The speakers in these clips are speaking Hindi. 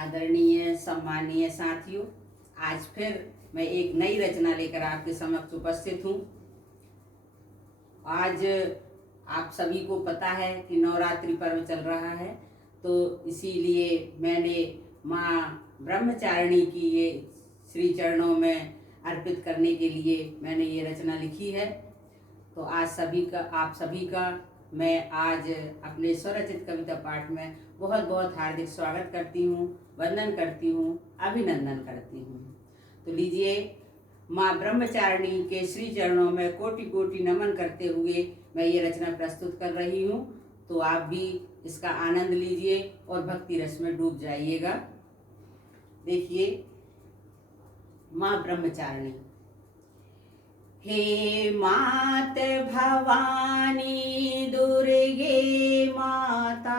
आदरणीय सम्मानीय साथियों, आज फिर मैं एक नई रचना लेकर आपके समक्ष उपस्थित हूँ। आज आप सभी को पता है कि नवरात्रि पर्व चल रहा है, तो इसीलिए मैंने माँ ब्रह्मचारिणी की ये श्री चरणों में अर्पित करने के लिए मैंने ये रचना लिखी है। तो आज आप सभी का मैं आज अपने स्वरचित कविता पाठ में बहुत बहुत हार्दिक स्वागत करती हूँ, वंदन करती हूँ, अभिनंदन करती हूँ। तो लीजिए, माँ ब्रह्मचारिणी के श्री चरणों में कोटि कोटि नमन करते हुए मैं ये रचना प्रस्तुत कर रही हूँ। तो आप भी इसका आनंद लीजिए और भक्ति रस में डूब जाइएगा। देखिए, माँ ब्रह्मचारिणी। हे मात भवानी दुर्गे माता,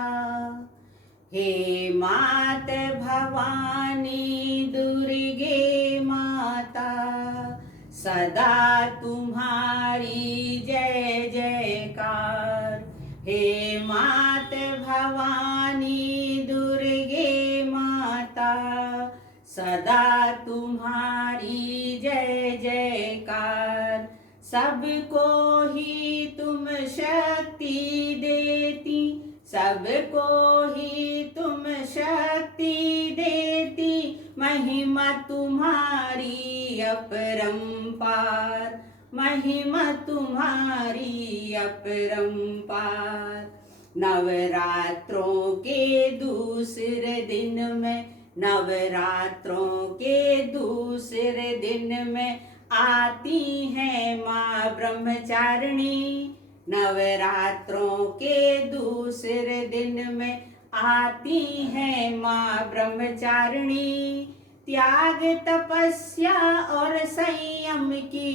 हे मात भवानी दुर्गे माता, सदा तुम्हारी जय जयकार। हे मात भवानी दुर्गे माता, सदा तुम्हारी जय जयकार। सबको ही तुम शक्ति देती, सबको ही तुम शक्ति देती, महिमा तुम्हारी अपरंपार, महिमा तुम्हारी अपरंपार। नवरात्रों के दूसरे दिन में, नवरात्रों के दूसरे दिन में आती है माँ ब्रह्मचारिणी। नवरात्रों के दूसरे दिन में आती है माँ ब्रह्मचारिणी। त्याग तपस्या और संयम की,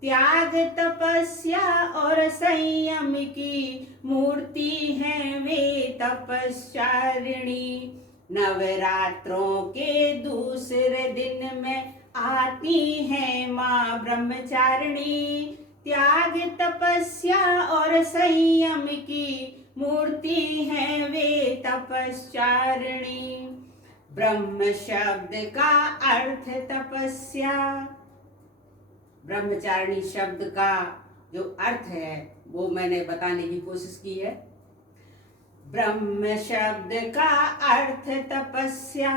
त्याग तपस्या और संयम की मूर्ति है वे तपस्चारिणी। नवरात्रों के दूसरे दिन में आती है माँ ब्रह्मचारिणी। त्याग तपस्या और संयम की मूर्ति है वे तपस्चारिणी। ब्रह्म शब्द का अर्थ तपस्या। ब्रह्मचारिणी शब्द का जो अर्थ है वो मैंने बताने की कोशिश की है। ब्रह्म शब्द का अर्थ तपस्या,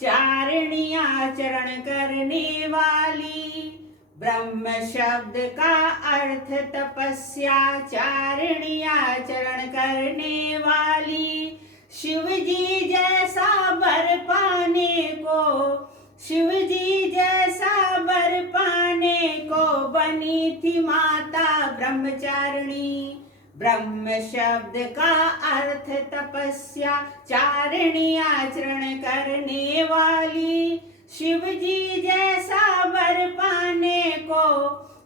चारिणी आचरण करने वाली। ब्रह्म शब्द का अर्थ तपस्या, चारिणी आचरण करने वाली। शिव जी जैसा वर पाने को, शिव जी जैसा वर पाने को बनी थी माता ब्रह्मचारिणी। ब्रह्म शब्द का अर्थ तपस्या, चारिणी आचरण करने वाली। शिव जी जैसा वर पाने को,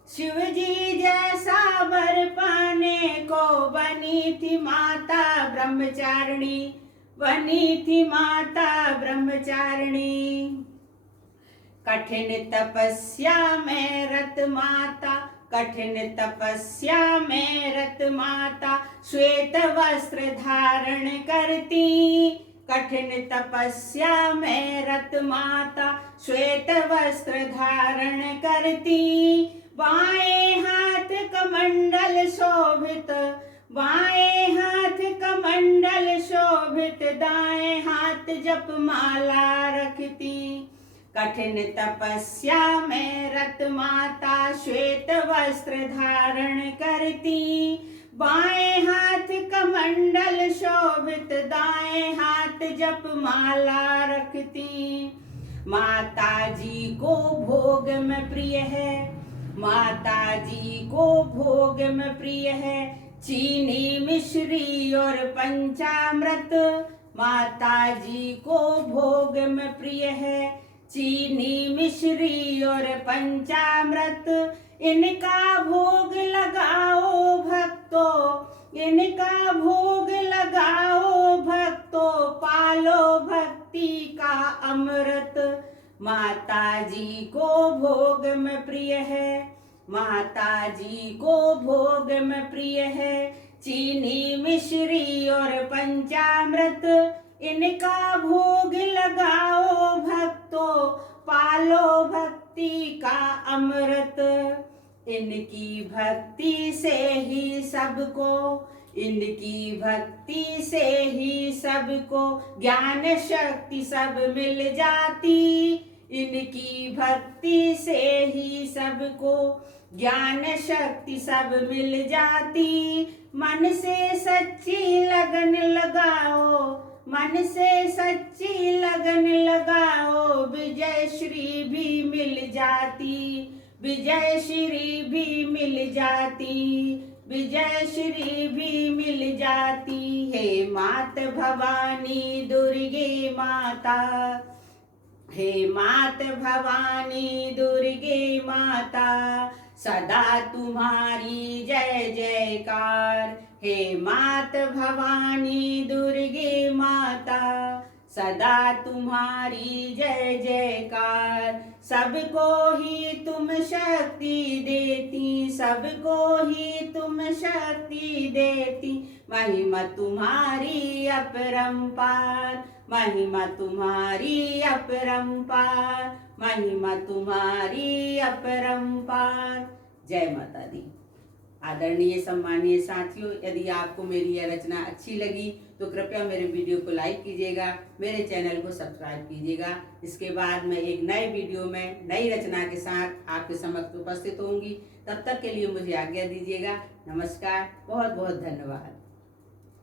शिव जी जैसा वर पाने को बनी थी माता ब्रह्मचारिणी, बनी थी माता ब्रह्मचारिणी। कठिन तपस्या में रत माता, कठिन तपस्या में रत माता, श्वेत वस्त्र धारण करती। कठिन तपस्या में रत माता, श्वेत वस्त्र धारण करती। बाएं हाथ कमंडल शोभित, बाएं हाथ कमंडल शोभित, दाएं हाथ जप माला रखती। कठिन तपस्या में रत माता, श्वेत वस्त्र धारण करती। बाएं हाथ कमंडल शोभित, दाएं हाथ जप माला रखती। माता जी को भोग में प्रिय है, माता जी को भोग में प्रिय है, चीनी मिश्री और पंचामृत। माता जी को भोग में प्रिय है, चीनी मिश्री और पंचामृत। इनका भोग लगाओ भक्तों, इनका भोग लगाओ भक्तों, पालो भक्ति का अमृत। माता जी को भोग में प्रिय है, माता जी को भोग में प्रिय है, चीनी मिश्री और पंचामृत। इनका भोग लगा प्यालो भक्ति का अमृत, इनकी भक्ति से ही सबको, इनकी भक्ति से ही सबको ज्ञान शक्ति सब मिल जाती, इनकी भक्ति से ही सबको ज्ञान शक्ति सब मिल जाती। मन से सच्ची लगन लगाओ, मन से सच्ची लगन लगाओ, विजय श्री भी मिल जाती, विजय श्री भी मिल जाती, विजय श्री भी मिल जाती। हे मात भवानी दुर्गे माता, हे मात भवानी दुर्गे माता, सदा तुम्हारी जय जयकार। हे मात भवानी दुर्गे माता, सदा तुम्हारी जय जयकार। सबको ही तुम शक्ति देती, सबको ही तुम शक्ति देती, महिमा तुम्हारी अपरंपार, महिमा तुम्हारी अपरंपार, महिमा तुम्हारी अपरंपार। जय माता दी। आदरणीय सम्मानीय साथियों, यदि आपको मेरी यह रचना अच्छी लगी तो कृपया मेरे वीडियो को लाइक कीजिएगा, मेरे चैनल को सब्सक्राइब कीजिएगा। इसके बाद मैं एक नए वीडियो में नई रचना के साथ आपके समक्ष उपस्थित होंगी। तब तक के लिए मुझे आज्ञा दीजिएगा। नमस्कार, बहुत बहुत धन्यवाद।